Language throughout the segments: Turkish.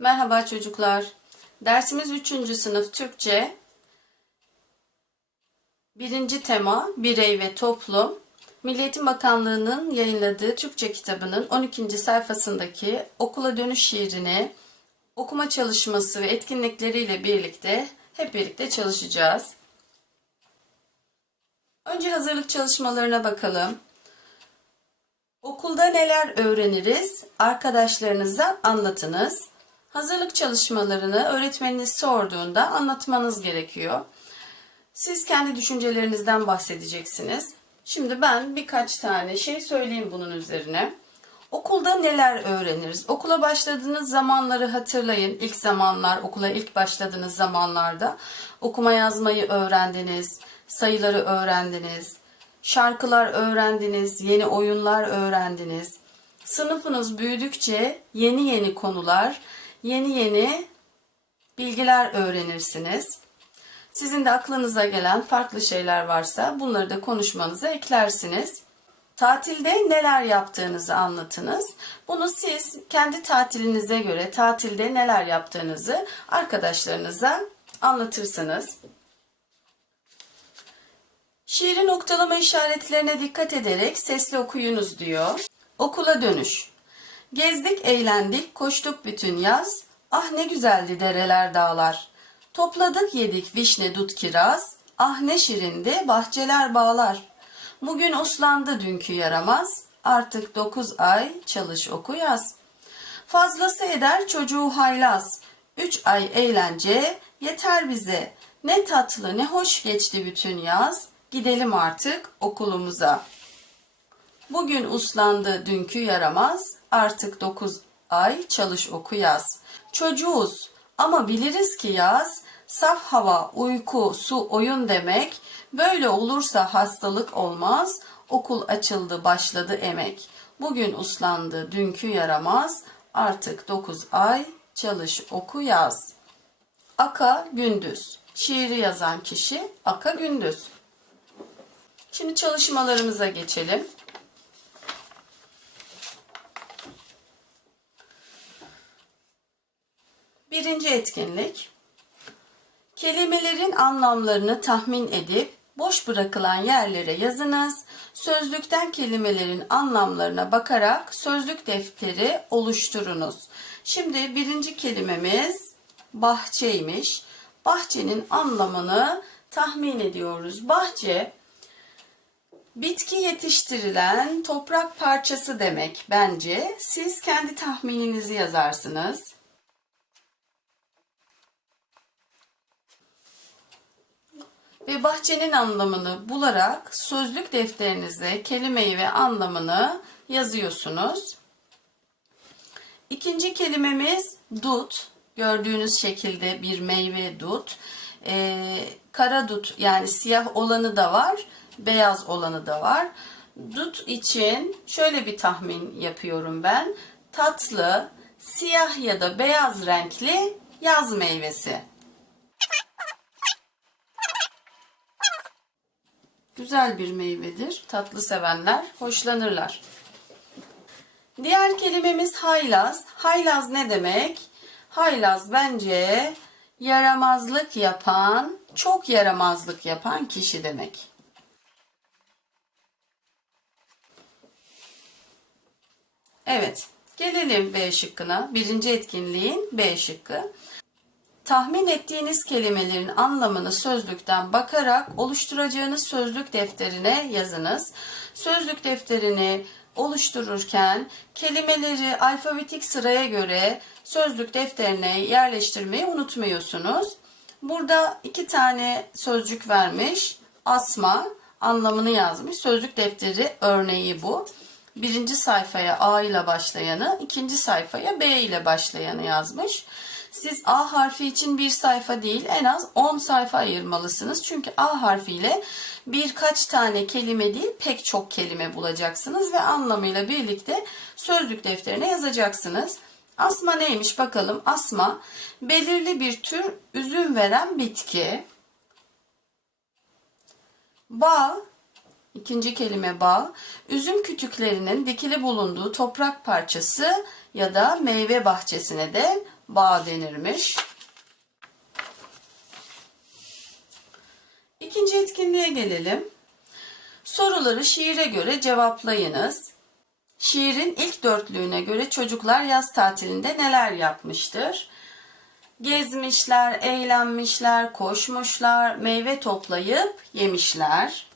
Merhaba çocuklar. Dersimiz 3. sınıf Türkçe. Birinci tema Birey ve Toplum. Milli Eğitim Bakanlığı'nın yayınladığı Türkçe kitabının 12. sayfasındaki okula dönüş şiirini okuma çalışması ve etkinlikleriyle birlikte hep birlikte çalışacağız. Önce hazırlık çalışmalarına bakalım. Okulda neler öğreniriz? Arkadaşlarınıza anlatınız. Hazırlık çalışmalarını öğretmeniniz sorduğunda anlatmanız gerekiyor. Siz kendi düşüncelerinizden bahsedeceksiniz. Şimdi ben birkaç tane şey söyleyeyim bunun üzerine. Okulda neler öğreniriz? Okula başladığınız zamanları hatırlayın. İlk zamanlar, okula ilk başladığınız zamanlarda okuma yazmayı öğrendiniz, sayıları öğrendiniz, şarkılar öğrendiniz, yeni oyunlar öğrendiniz. Sınıfınız büyüdükçe yeni yeni konular, yeni yeni bilgiler öğrenirsiniz. Sizin de aklınıza gelen farklı şeyler varsa bunları da konuşmanıza eklersiniz. Tatilde neler yaptığınızı anlatınız. Bunu siz kendi tatilinize göre tatilde neler yaptığınızı arkadaşlarınıza anlatırsınız. Şiirin noktalama işaretlerine dikkat ederek sesli okuyunuz diyor. Okula dönüş. Gezdik, eğlendik, koştuk bütün yaz. Ah ne güzeldi dereler dağlar. Topladık yedik vişne dut kiraz. Ah ne şirindi bahçeler bağlar. Bugün uslandı dünkü yaramaz. Artık dokuz ay çalış oku yaz. Fazlası eder çocuğu haylaz. Üç ay eğlence yeter bize. Ne tatlı ne hoş geçti bütün yaz. Gidelim artık okulumuza. Bugün uslandı dünkü yaramaz. Artık dokuz ay çalış oku yaz. Çocuğuz ama biliriz ki yaz saf hava, uyku, su, oyun demek. Böyle olursa hastalık olmaz. Okul açıldı, başladı emek. Bugün uslandı, dünkü yaramaz. Artık dokuz ay çalış, oku, yaz. Aka Gündüz. Şiiri yazan kişi Aka Gündüz. Şimdi çalışmalarımıza geçelim. Birinci etkinlik. Kelimelerin anlamlarını tahmin edip boş bırakılan yerlere yazınız. Sözlükten kelimelerin anlamlarına bakarak sözlük defteri oluşturunuz. Şimdi birinci kelimemiz bahçeymiş. Bahçenin anlamını tahmin ediyoruz. Bahçe bitki yetiştirilen toprak parçası demek bence. Siz kendi tahmininizi yazarsınız. Ve bahçenin anlamını bularak sözlük defterinize kelimeyi ve anlamını yazıyorsunuz. İkinci kelimemiz dut. Gördüğünüz şekilde bir meyve dut. Ee, kara dut yani siyah olanı da var, beyaz olanı da var. Dut için şöyle bir tahmin yapıyorum ben. Tatlı, siyah ya da beyaz renkli yaz meyvesi. Güzel bir meyvedir. Tatlı sevenler hoşlanırlar. Diğer kelimemiz haylaz. Haylaz ne demek? Haylaz bence yaramazlık yapan, çok yaramazlık yapan kişi demek. Evet, gelelim B şıkkına. Birinci etkinliğin B şıkkı. Tahmin ettiğiniz kelimelerin anlamını sözlükten bakarak oluşturacağınız sözlük defterine yazınız. Sözlük defterini oluştururken kelimeleri alfabetik sıraya göre sözlük defterine yerleştirmeyi unutmuyorsunuz. Burada iki tane sözcük vermiş. Asma anlamını yazmış. Sözlük defteri örneği bu. Birinci sayfaya A ile başlayanı, ikinci sayfaya B ile başlayanı yazmış. Siz A harfi için bir sayfa değil en az 10 sayfa ayırmalısınız. Çünkü A harfiyle birkaç tane kelime değil pek çok kelime bulacaksınız ve anlamıyla birlikte sözlük defterine yazacaksınız. Asma neymiş bakalım. Asma belirli bir tür üzüm veren bitki. Bağ İkinci kelime bağ, üzüm kütüklerinin dikili bulunduğu toprak parçası ya da meyve bahçesine de bağ denirmiş. İkinci etkinliğe gelelim. Soruları şiire göre cevaplayınız. Şiirin ilk dörtlüğüne göre çocuklar yaz tatilinde neler yapmıştır? Gezmişler, eğlenmişler, koşmuşlar, meyve toplayıp yemişler.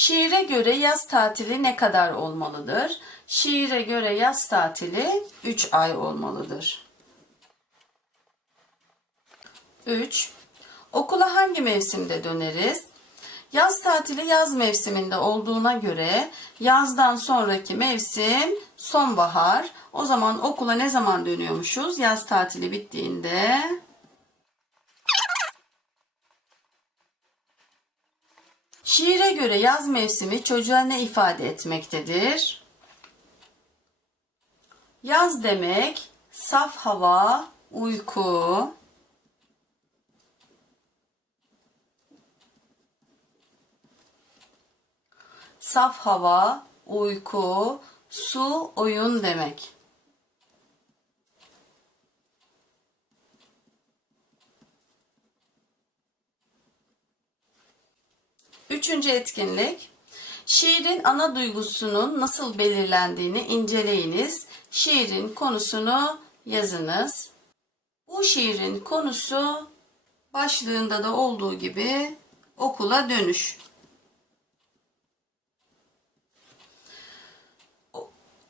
Şiire göre yaz tatili ne kadar olmalıdır? Şiire göre yaz tatili 3 ay olmalıdır. 3. Okula hangi mevsimde döneriz? Yaz tatili yaz mevsiminde olduğuna göre yazdan sonraki mevsim sonbahar. O zaman okula ne zaman dönüyormuşuz? Yaz tatili bittiğinde Şiire göre yaz mevsimi çocuğa ne ifade etmektedir? Yaz demek saf hava, uyku, saf hava, uyku, su, oyun demek. Üçüncü etkinlik. Şiirin ana duygusunun nasıl belirlendiğini inceleyiniz. Şiirin konusunu yazınız. Bu şiirin konusu başlığında da olduğu gibi okula dönüş.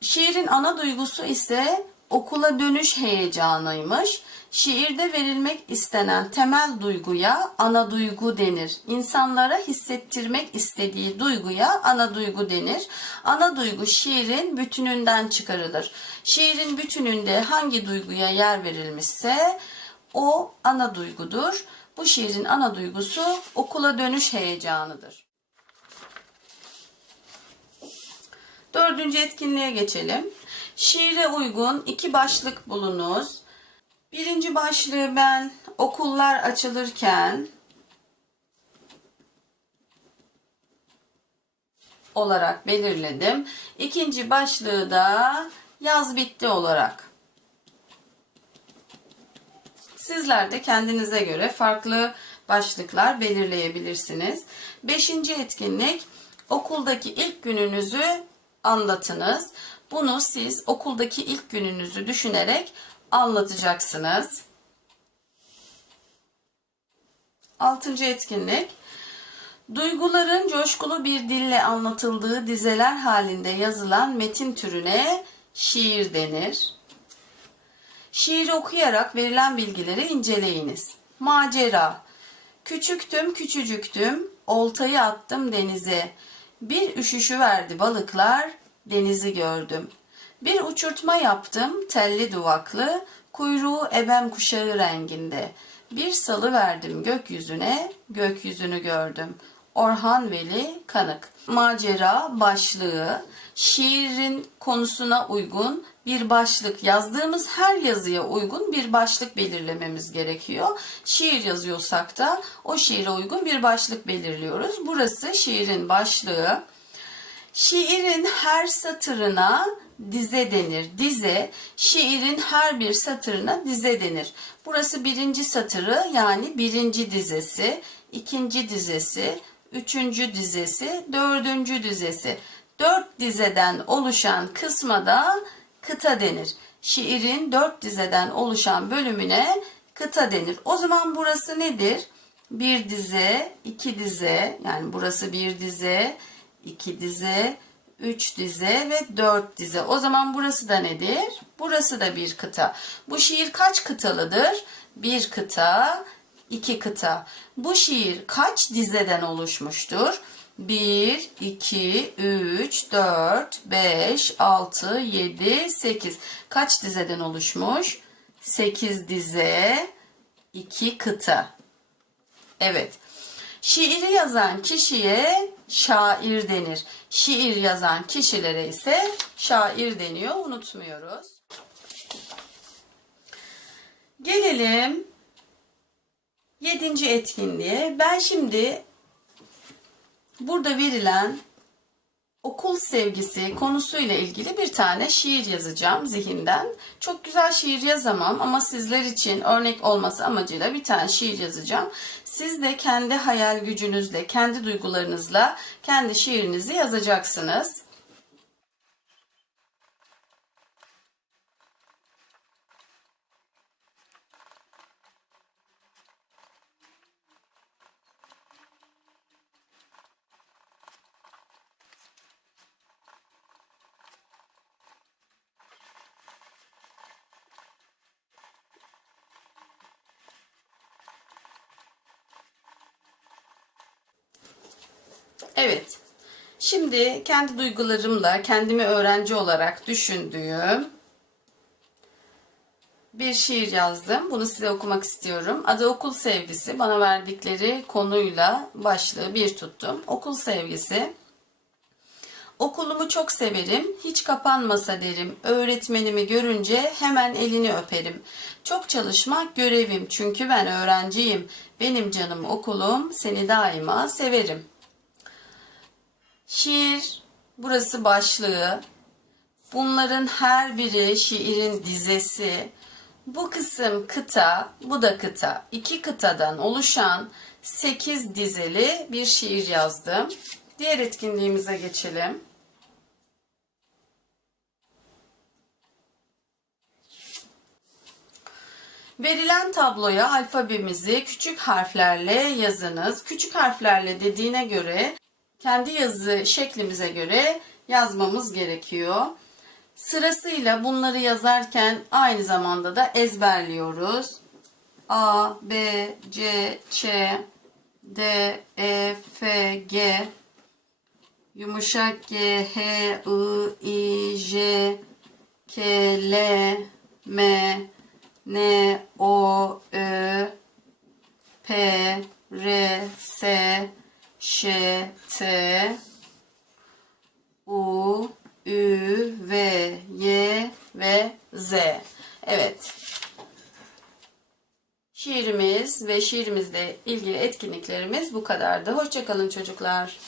Şiirin ana duygusu ise okula dönüş heyecanıymış. Şiirde verilmek istenen temel duyguya ana duygu denir. İnsanlara hissettirmek istediği duyguya ana duygu denir. Ana duygu şiirin bütününden çıkarılır. Şiirin bütününde hangi duyguya yer verilmişse o ana duygudur. Bu şiirin ana duygusu okula dönüş heyecanıdır. Dördüncü etkinliğe geçelim. Şiire uygun iki başlık bulunuz. Birinci başlığı ben okullar açılırken olarak belirledim. İkinci başlığı da yaz bitti olarak. Sizler de kendinize göre farklı başlıklar belirleyebilirsiniz. Beşinci etkinlik okuldaki ilk gününüzü anlatınız. Bunu siz okuldaki ilk gününüzü düşünerek anlatacaksınız. Altıncı etkinlik. Duyguların coşkulu bir dille anlatıldığı dizeler halinde yazılan metin türüne şiir denir. Şiiri okuyarak verilen bilgileri inceleyiniz. Macera. Küçüktüm, küçücüktüm, oltayı attım denize. Bir üşüşü verdi balıklar, denizi gördüm. Bir uçurtma yaptım telli duvaklı, kuyruğu ebem kuşağı renginde. Bir salı verdim gökyüzüne, gökyüzünü gördüm. Orhan Veli Kanık. Macera başlığı, şiirin konusuna uygun bir başlık yazdığımız her yazıya uygun bir başlık belirlememiz gerekiyor. Şiir yazıyorsak da o şiire uygun bir başlık belirliyoruz. Burası şiirin başlığı. Şiirin her satırına dize denir. Dize, şiirin her bir satırına dize denir. Burası birinci satırı yani birinci dizesi, ikinci dizesi, üçüncü dizesi, dördüncü dizesi. Dört dizeden oluşan kısma da kıta denir. Şiirin dört dizeden oluşan bölümüne kıta denir. O zaman burası nedir? Bir dize, iki dize, yani burası bir dize, iki dize, üç dize ve dört dize. O zaman burası da nedir? Burası da bir kıta. Bu şiir kaç kıtalıdır? Bir kıta, iki kıta. Bu şiir kaç dizeden oluşmuştur? 1, 2, 3, 4, 5, 6, 7, 8. Kaç dizeden oluşmuş? 8 dize, 2 kıta. Evet. Şiiri yazan kişiye şair denir. Şiir yazan kişilere ise şair deniyor. Unutmuyoruz. Gelelim yedinci etkinliğe. Ben şimdi burada verilen okul sevgisi konusuyla ilgili bir tane şiir yazacağım zihinden. Çok güzel şiir yazamam ama sizler için örnek olması amacıyla bir tane şiir yazacağım. Siz de kendi hayal gücünüzle, kendi duygularınızla kendi şiirinizi yazacaksınız. Evet. Şimdi kendi duygularımla kendimi öğrenci olarak düşündüğüm bir şiir yazdım. Bunu size okumak istiyorum. Adı Okul Sevgisi. Bana verdikleri konuyla başlığı bir tuttum. Okul Sevgisi. Okulumu çok severim, hiç kapanmasa derim. Öğretmenimi görünce hemen elini öperim. Çok çalışmak görevim çünkü ben öğrenciyim. Benim canım okulum, seni daima severim. Şiir, burası başlığı. Bunların her biri şiirin dizesi. Bu kısım kıta, bu da kıta. İki kıtadan oluşan 8 dizeli bir şiir yazdım. Diğer etkinliğimize geçelim. Verilen tabloya alfabemizi küçük harflerle yazınız. Küçük harflerle dediğine göre kendi yazı şeklimize göre yazmamız gerekiyor. Sırasıyla bunları yazarken aynı zamanda da ezberliyoruz. A, B, C, Ç, D, E, F, G, yumuşak G, H, I, I, J, K, L, M, N, O, Ö, P, R, S, Ş, T, U, Ü, V, Y ve Z. Evet. Şiirimiz ve şiirimizle ilgili etkinliklerimiz bu kadardı. Hoşçakalın çocuklar.